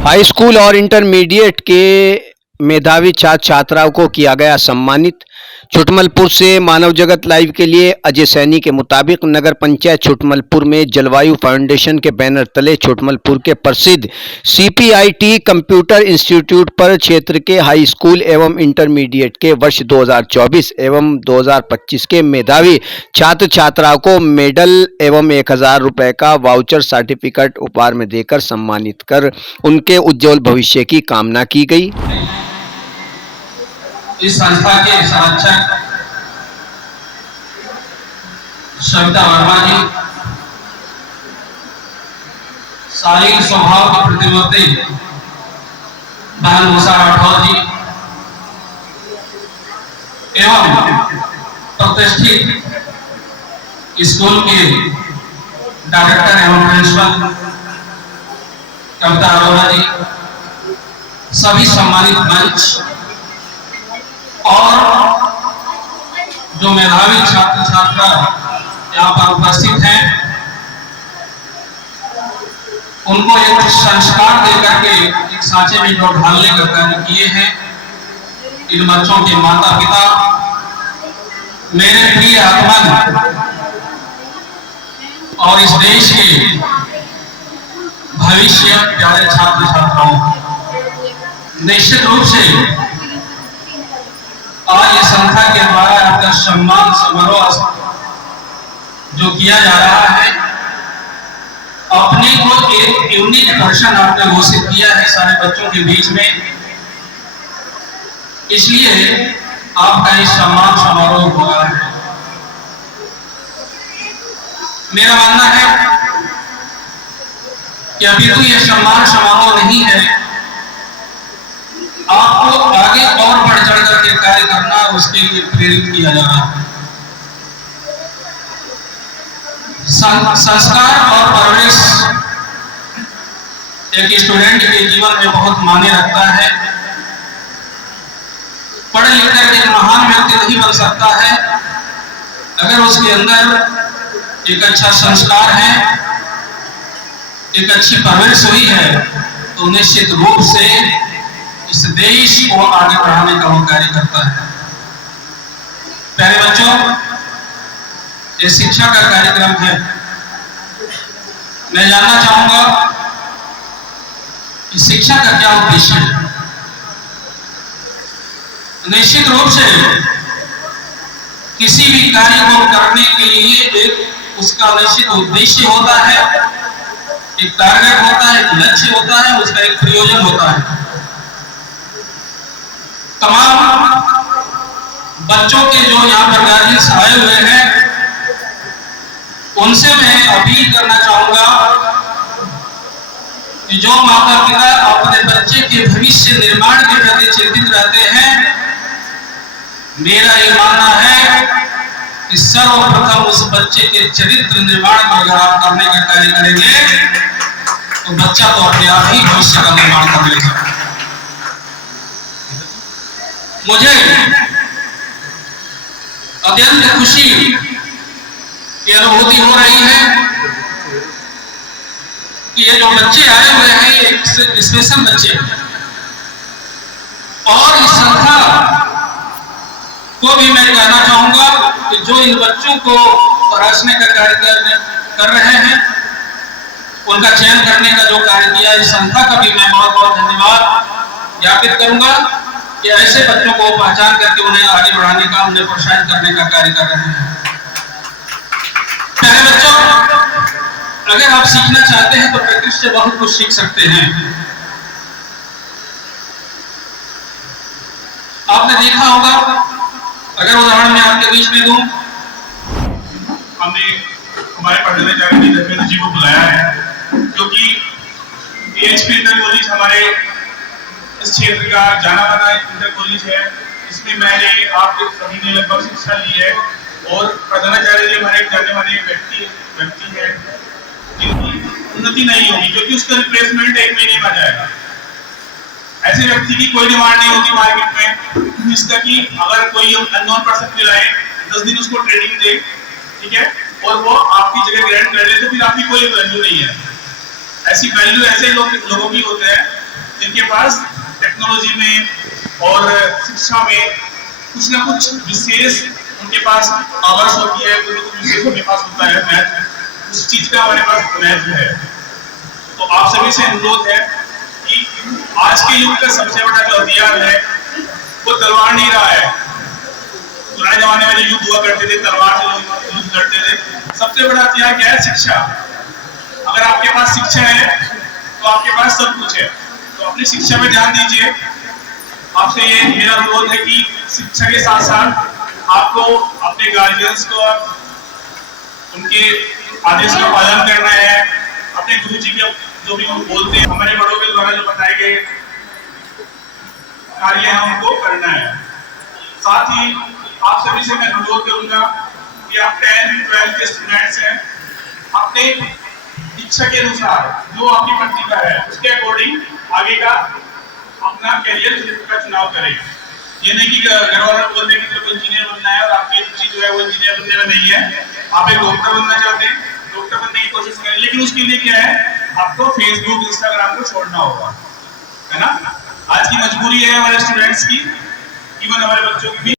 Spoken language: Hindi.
हाई स्कूल और इंटरमीडिएट के मेधावी छात्र छात्राओं को किया गया सम्मानित। छुटमलपुर से मानव जगत लाइव के लिए अजय सैनी के मुताबिक नगर पंचायत छुटमलपुर में जलवायु फाउंडेशन के बैनर तले छुटमलपुर के प्रसिद्ध सीपीआईटी कंप्यूटर इंस्टीट्यूट पर क्षेत्र के हाई स्कूल एवं इंटरमीडिएट के वर्ष 2024 एवं 2025 के मेधावी छात्र छात्राओं को मेडल एवं 1000 रुपए का वाउचर सर्टिफिकेट उपहार में देकर सम्मानित कर उनके उज्जवल भविष्य की कामना की गई। इस संस्था के संरक्षक सविता वर्मा जी, शालीन स्वभाव की प्रतिमूर्ति बहन उषा राठौर जी एवं प्रतिष्ठित स्कूल के डायरेक्टर एवं प्रिंसिपल कविता अरोड़ा जी, सभी सम्मानित मंच और जो मेधावी छात्र छात्रा यहाँ पर उपस्थित हैं, उनको एक संस्कार देकर के एक सांचे में जो ढालने का कार्य किए हैं। इन बच्चों के माता पिता, मेरे प्रिय आत्मन और इस देश के भविष्य प्यारे छात्र छात्राओं, निश्चित रूप से आज इस संस्था के द्वारा आपका सम्मान समारोह जो किया जा रहा है, अपने को एक यूनिक पर्सन आपने घोषित किया है सारे बच्चों के बीच में, इसलिए आपका इस सम्मान समारोह हुआ है। मेरा मानना है कि अभी तो यह सम्मान समारोह नहीं है, आपको आगे और बढ़ चढ़ करके कार्य करना, उसके लिए प्रेरित किया जा रहा है। संस्कार और परवरिश एक स्टूडेंट के जीवन में बहुत मायने रखता है। पढ़ लिख कर एक महान व्यक्ति नहीं बन सकता है, अगर उसके अंदर एक अच्छा संस्कार है, एक अच्छी परवरिश हुई है, तो निश्चित रूप से इस देश को आगे बढ़ाने का वो कार्य करता है। प्यारे बच्चों, ये शिक्षा का कार्यक्रम है। मैं जानना चाहूंगा कि शिक्षा का क्या उद्देश्य है। निश्चित रूप से किसी भी कार्य को करने के लिए एक उसका निश्चित उद्देश्य होता है, एक टारगेट होता है, एक लक्ष्य होता है, उसका एक प्रयोजन होता है। तमाम बच्चों के जो यहाँ पर गार्जियंस आए हुए हैं, उनसे मैं अपील करना चाहूंगा कि जो माता पिता अपने बच्चे के भविष्य निर्माण के प्रति चिंतित रहते हैं, मेरा ये मानना है कि सर्वप्रथम उस बच्चे के चरित्र निर्माण को अगर आप करने का कार्य करेंगे, तो बच्चा तो अपने आप ही भविष्य का निर्माण कर लेगा। मुझे अत्यंत खुशी की अनुभूति हो रही है कि ये जो बच्चे आए हुए हैं, ये स्पेशल बच्चे हैं, और इस संस्था को भी मैं कहना चाहूंगा कि जो इन बच्चों को परासने का कार्य कर रहे हैं, उनका चयन करने का जो कार्य किया, इस संस्था का भी मैं बहुत बहुत धन्यवाद ज्ञापित करूंगा कि ऐसे बच्चों को पहचान करके उन्हें आगे बढ़ाने का, उन्हें प्रोत्साहित करने का कार्य कर रहे हैं। प्यारे बच्चों, अगर आप सीखना चाहते हैं तो प्रकृति से बहुत कुछ सीख सकते हैं। आपने देखा होगा, अगर उदाहरण मैं आपके बीच में दूं, हमने हमारे पढ़ने जाने धर्मेंद्र जी को बुलाया है, क्योंकि एएचपी इंटर कॉलेज हमारे इस क्षेत्र का जाना माना इंटर कॉलेज है। इसमें मैंने आप सभी ने लगभग शिक्षा ली है, और प्रधानाचार्य जी हमारे जाने माने व्यक्ति है, जिनकी उन्नति नहीं होगी क्योंकि उसका रिप्लेसमेंट 1 महीने में आ जाएगा। ऐसे व्यक्ति की कोई डिमांड नहीं होती मार्केट में, जिसका कि अगर कोई अननोन पर्सन मिलाए 10 दिन उसको ट्रेनिंग दे, ठीक है, और वो आपकी जगह ग्रैंड कर ले, तो फिर आपकी कोई वैल्यू नहीं है। ऐसी वैल्यू ऐसे लोगों की होते हैं जिनके पास टेक्नोलॉजी में और शिक्षा में कुछ ना कुछ विशेष उनके पास पावर्स होती है, कुछ विशेष उनके पास होता है मैथ, उस चीज का हमारे पास मैथ है। तो आप सभी से अनुरोध है कि आज के युग का सबसे बड़ा जो हथियार है वो तलवार नहीं रहा है। पुराने जमाने में जो युद्ध हुआ करते थे तलवार से युद्ध करते थे, सबसे बड़ा हथियार क्या है? शिक्षा। अगर आपके पास शिक्षा है तो आपके पास सब कुछ है। तो अपनी शिक्षा में ध्यान दीजिए। आपसे ये मेरा अनुरोध है कि शिक्षा के साथ साथ आपको अपने गार्जियंस को उनके आदेश का पालन करना है, अपने गुरु जी के जो भी हम बोलते हैं, हमारे बड़ों के द्वारा जो बताए गए कार्य है उनको करना है। साथ ही आप सभी से मैं अनुरोध करूंगा कि आप 10th 12th के स्टूडेंट्स हैं, अपने इच्छा के अनुसार जो आपकी प्रतिभा है उसके अकॉर्डिंग आगे का अपना करियर क्षेत्र का चुनाव करें। ये नहीं कि घर वाले बोलते हैं कि सिर्फ इंजीनियर बनना है और आपकी रुचि जो है वो इंजीनियर बनने में नहीं है, आप एक डॉक्टर बनना चाहते हैं, डॉक्टर बनने की कोशिश करें, लेकिन उसके लिए क्या है? आपको फेसबुक इंस्टाग्राम को छोड़ना होगा, है ना। आज की मजबूरी है हमारे स्टूडेंट्स की, इवन हमारे बच्चों की भी।